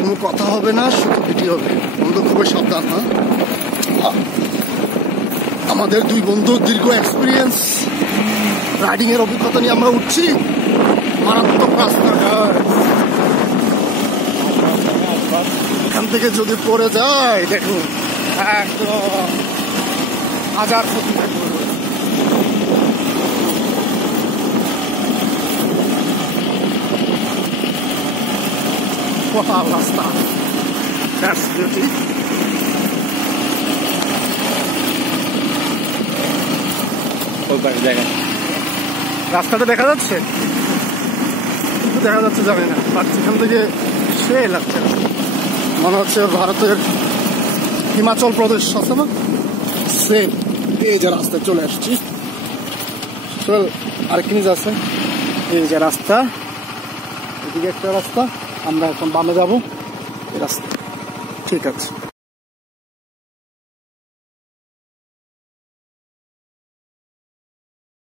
কোনো কথা হবে না, শুধু ভিডিও হবে। বন্ধু খুবই সাবধান। হ্যাঁ, আমাদের দুই বন্ধুর দীর্ঘ এক্সপিরিয়েন্স রাইডিং এর অভিজ্ঞতা নিয়ে আমরা উঠছি। মারাত্মক রাস্তা, এখান থেকে যদি পড়ে যায় দেখুন একদম হাজার ক্ষতি করবে। রাস্তা রাস্তাটা দেখা যাচ্ছে, কিন্তু দেখা যাচ্ছে জানি না, বাট এখান থেকে সে লাগছে মনে হচ্ছে ভারতের হিমাচল প্রদেশ আছে না, সেম এই যে রাস্তায় চলে আসছি। আরেক জিনিস আছে, এই যে রাস্তা, এদিকে একটা রাস্তা, আমরা এখন বামে যাবো এই রাস্তা। ঠিক আছে।